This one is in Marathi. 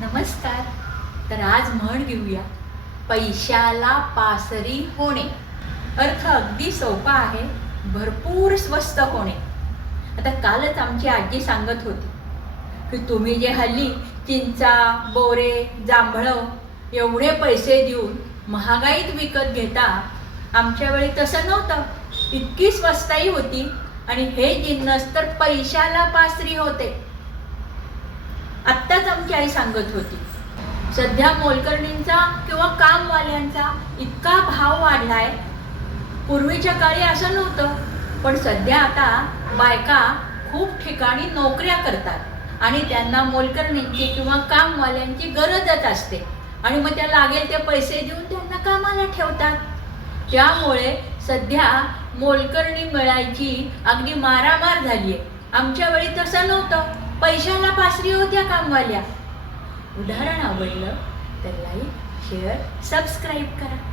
नमस्कार. तर आज म्हण घेऊया. पैशाला पासरी होणे. अर्थ अगदी सोपा आहे. भरपूर स्वस्त होणे. आता कालच आमची आजी सांगत होती की तुम्ही जे हल्ली चिंचा बोरे जांभळं एवढे पैसे देऊन महागाईत विकत घेता आमच्या वेळी तसं नव्हतं. इतकी स्वस्ताई होती आणि हे जिन्नस तर पैशाला पासरी होते. आमची आई सांगत होती. सध्या मोलकर्णींचा किंवा कामवाल्यांचा इतका भाव वाढलाय. पूर्वीच्या काळी असं नव्हतं पण सध्या आता बायका खूप ठिकाणी नोकऱ्या करतात आणि त्यांना मोलकर्णींची किंवा कामवाल्यांची गरजच असते. आणि मग त्या लागेल ते पैसे देऊन त्यांना कामाला ठेवतात. त्यामुळे सध्या मोलकर्णी मिळायची अगदी मारामार झाली आहे आमच्या वेळी तसं नव्हतं. पैशाला पासरी होत्या कामवाल्या. उदाहरण आवडलं तर लाईक शेअर सबस्क्राईब करा.